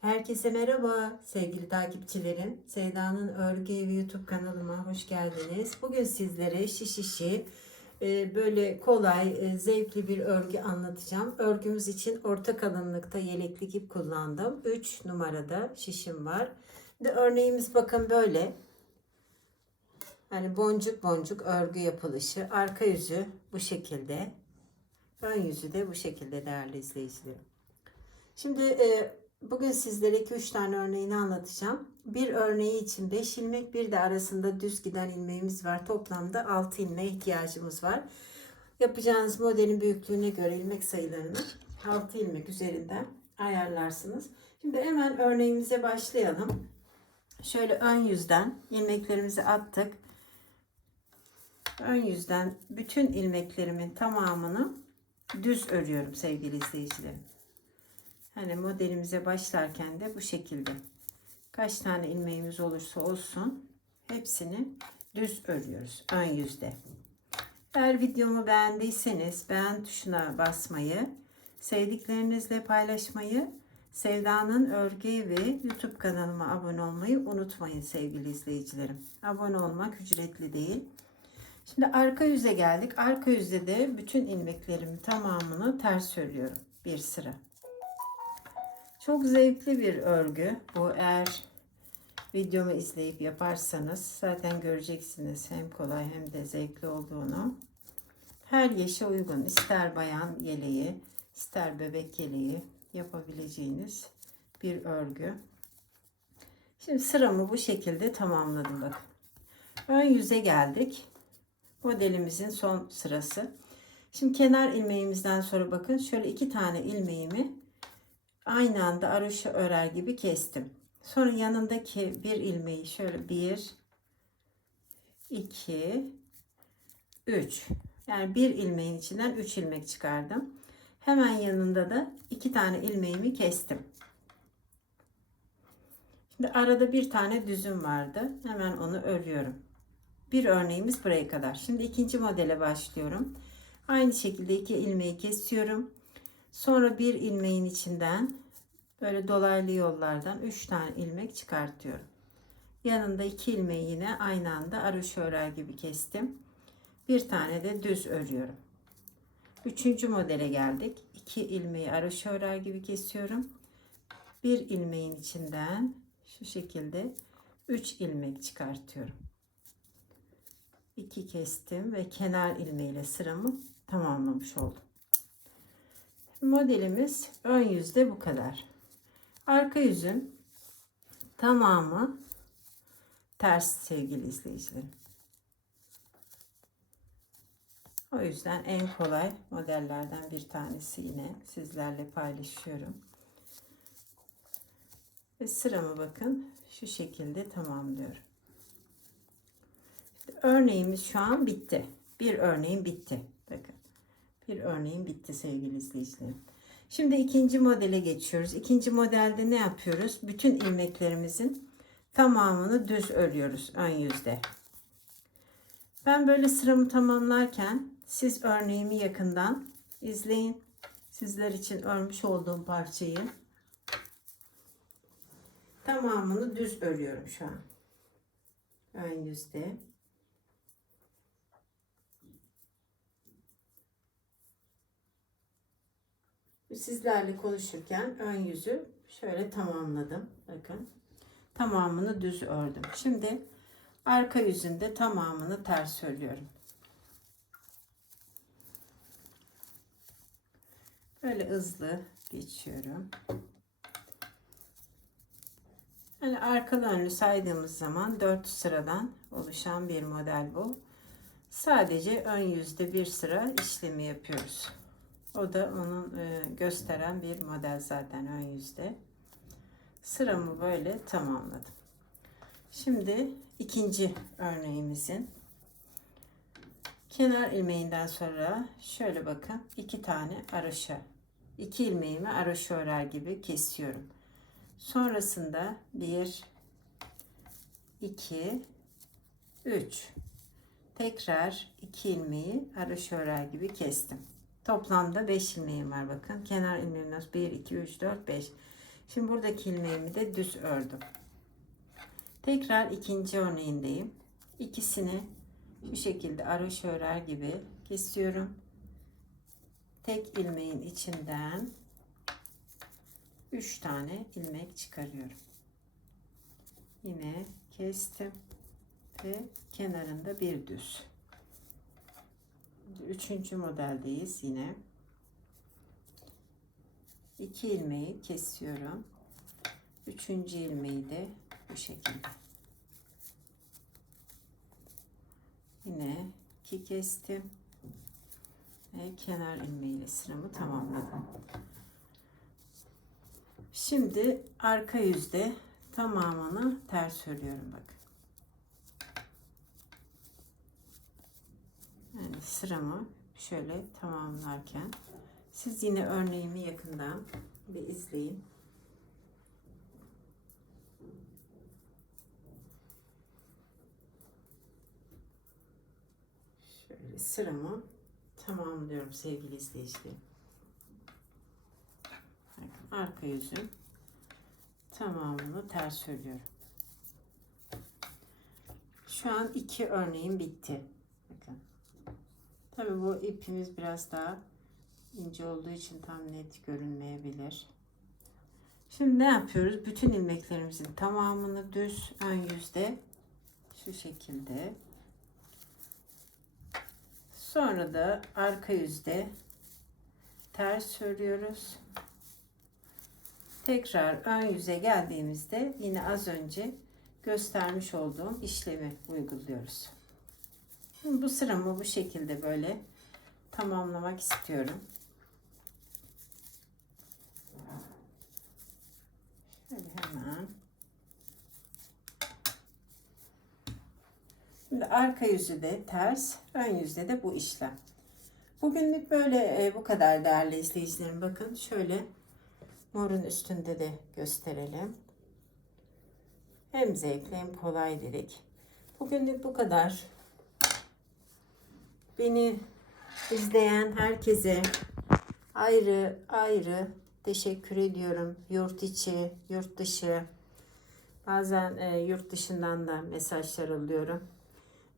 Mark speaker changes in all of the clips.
Speaker 1: Herkese merhaba sevgili takipçilerim. Sevda'nın Örgü Evi YouTube kanalıma hoş geldiniz. Bugün sizlere şiş işi e, böyle kolay, e, zevkli bir örgü anlatacağım. Örgümüz için orta kalınlıkta yeleklik ip kullandım. 3 numarada şişim var. Şimdi örneğimiz bakın böyle. Hani boncuk boncuk örgü yapılışı. Arka yüzü bu şekilde. Ön yüzü de bu şekilde değerli izleyicilerim. Şimdi e, bugün sizlere 2-3 tane örneğini anlatacağım. Bir örneği için 5 ilmek bir de arasında düz giden ilmeğimiz var. Toplamda 6 ilmeğe ihtiyacımız var. Yapacağınız modelin büyüklüğüne göre ilmek sayılarını 6 ilmek üzerinden ayarlarsınız. Şimdi hemen örneğimize başlayalım. Şöyle ön yüzden ilmeklerimizi attık. Ön yüzden bütün ilmeklerimin tamamını düz örüyorum sevgili izleyicilerim. Hani modelimize başlarken de bu şekilde. Kaç tane ilmeğimiz olursa olsun hepsini düz örüyoruz ön yüzde. Eğer videomu beğendiyseniz beğen tuşuna basmayı, sevdiklerinizle paylaşmayı, Sevda'nın Örgü ve YouTube kanalıma abone olmayı unutmayın sevgili izleyicilerim. Abone olmak ücretli değil. Şimdi arka yüze geldik. Arka yüzde de bütün ilmeklerimin tamamını ters örüyorum. Bir sıra. Çok zevkli bir örgü. Bu eğer videomu izleyip yaparsanız zaten göreceksiniz hem kolay hem de zevkli olduğunu. Her yaşa uygun ister bayan yeleği ister bebek yeleği yapabileceğiniz bir örgü. Şimdi sıramı bu şekilde tamamladım bakın. Ön yüze geldik. Modelimizin son sırası. Şimdi kenar ilmeğimizden sonra bakın şöyle iki tane ilmeğimi aynı anda aroşa örer gibi kestim. Sonra yanındaki bir ilmeği şöyle bir, iki, üç. Yani bir ilmeğin içinden üç ilmek çıkardım. Hemen yanında da iki tane ilmeğimi kestim. Şimdi arada bir tane düzüm vardı. Hemen onu örüyorum. Bir örneğimiz buraya kadar. Şimdi ikinci modele başlıyorum. Aynı şekilde iki ilmeği kesiyorum. Sonra bir ilmeğin içinden böyle dolaylı yollardan 3 tane ilmek çıkartıyorum. Yanında iki ilmeği yine aynı anda aroş örer gibi kestim. Bir tane de düz örüyorum. Üçüncü modele geldik. İki ilmeği aroş örer gibi kesiyorum. Bir ilmeğin içinden şu şekilde 3 ilmek çıkartıyorum. 2 kestim ve kenar ilmeğiyle sıramı tamamlamış oldum. Modelimiz ön yüzde bu kadar. Arka yüzün tamamı ters sevgili izleyicilerim. O yüzden en kolay modellerden bir tanesi yine sizlerle paylaşıyorum. Ve sıramı bakın şu şekilde tamamlıyorum. İşte örneğimiz şu an bitti. Bir örneğim bitti. Bakın. Bir örneğim bitti sevgili izleyicilerim. Şimdi ikinci modele geçiyoruz. İkinci modelde ne yapıyoruz? Bütün ilmeklerimizin tamamını düz örüyoruz ön yüzde. Ben böyle sıramı tamamlarken siz örneğimi yakından izleyin. Sizler için örmüş olduğum parçayı tamamını düz örüyorum şu an. Ön yüzde. Sizlerle konuşurken ön yüzü şöyle tamamladım. Bakın. Tamamını düz ördüm. Şimdi arka yüzünde tamamını ters örüyorum. Böyle hızlı geçiyorum. Yani arkalı önlü saydığımız zaman 4 sıradan oluşan bir model bu. Sadece ön yüzde bir sıra işlemi yapıyoruz. O da onun e, gösteren bir model zaten ön yüzde. Sıramı böyle tamamladım. Şimdi ikinci örneğimizin kenar ilmeğinden sonra şöyle bakın iki tane araşa iki ilmeğimi araşa örer gibi kesiyorum. Sonrasında bir iki üç tekrar iki ilmeği araşa örer gibi kestim. Toplamda 5 ilmeğim var bakın. Kenar ilmeğim 1, 2, 3, 4, 5. Şimdi buradaki ilmeğimi de düz ördüm. Tekrar ikinci örneğindeyim. İkisini şu şekilde araş örer gibi kesiyorum. Tek ilmeğin içinden 3 tane ilmek çıkarıyorum. Yine kestim ve kenarında bir düz. Üçüncü modeldeyiz yine. İki ilmeği kesiyorum. Üçüncü ilmeği de bu şekilde. Yine iki kestim. Ve kenar ilmeğiyle sıramı tamamladım. Şimdi arka yüzde tamamını ters örüyorum bakın. Yani sıramı şöyle tamamlarken siz yine örneğimi yakından bir izleyin. Şöyle sıramı tamamlıyorum sevgili izleyicilerim. Arka yüzüm tamamını ters örüyorum. Şu an iki örneğim bitti. Tabii bu ipimiz biraz daha ince olduğu için tam net görünmeyebilir. Şimdi ne yapıyoruz? Bütün ilmeklerimizin tamamını düz ön yüzde şu şekilde. Sonra da arka yüzde ters örüyoruz. Tekrar ön yüze geldiğimizde yine az önce göstermiş olduğum işlemi uyguluyoruz. Bu sıramı bu şekilde böyle tamamlamak istiyorum. Şöyle hemen. Şimdi arka yüzü de ters, ön yüzde de bu işlem. Bugünlük böyle e, bu kadar değerli izleyicilerim. Bakın şöyle morun üstünde de gösterelim. Hem zevkli hem kolay dedik. Bugünlük bu kadar. Beni izleyen herkese ayrı ayrı teşekkür ediyorum. Yurt içi, yurt dışı, bazen e, yurt dışından da mesajlar alıyorum.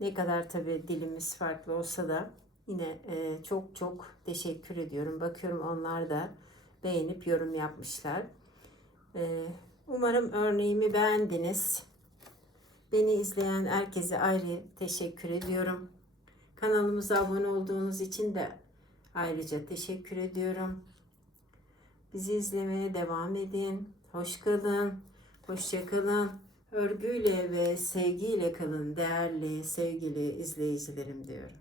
Speaker 1: Ne kadar tabii dilimiz farklı olsa da yine e, çok çok teşekkür ediyorum. Bakıyorum onlar da beğenip yorum yapmışlar. E, umarım örneğimi beğendiniz. Beni izleyen herkese ayrı teşekkür ediyorum. Kanalımıza abone olduğunuz için de ayrıca teşekkür ediyorum. Bizi izlemeye devam edin. Hoş kalın. Hoşça kalın. Örgüyle ve sevgiyle kalın değerli sevgili izleyicilerim diyorum.